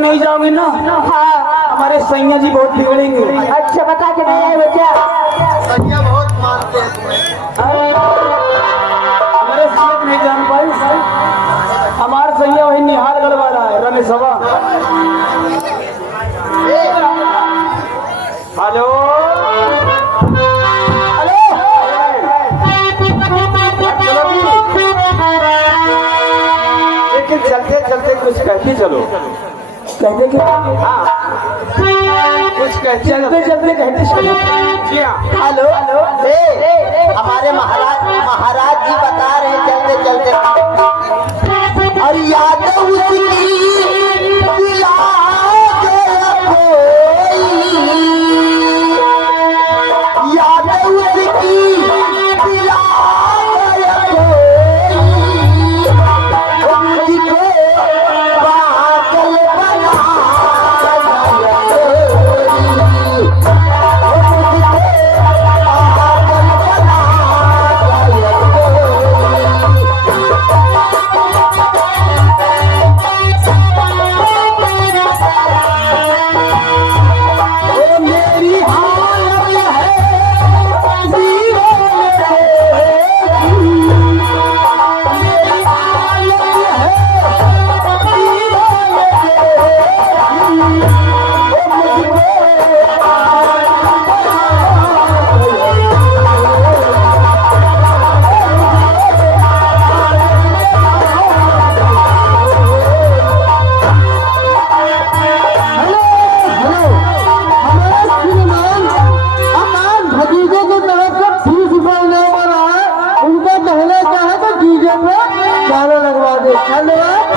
नहीं जाओगे ना हाँ। हमारे सैया जी बहुत बिगड़ेंगे। अच्छा बता के नहीं आए बच्चा। सैया बहुत मानते हैं तुम्हें। हमारे सैया नहीं जान पाए। हमारे सैया वही निहाल गढ़ वाला है रमेशवा। हेलो चलते चलते कुछ कहती चलो। कहते कि हाँ कुछ कहते चलते चलते कहते चलो। हेलो हमारे महाराज जी बता रहे हैं चलते चलते और याद उसकी दिला गया कोई, याद उसकी दिला गया कोई, मुझको पागल बना गया कोई, मुझको पागल बना गया कोई। मेरी हालत है दीवाने की, मेरी हालत है दीवाने भतीजे की तरफ से फीस भरने वाला है, उनका कहने का है तो डीजे पे गाना लगवा दे। धन्यवाद।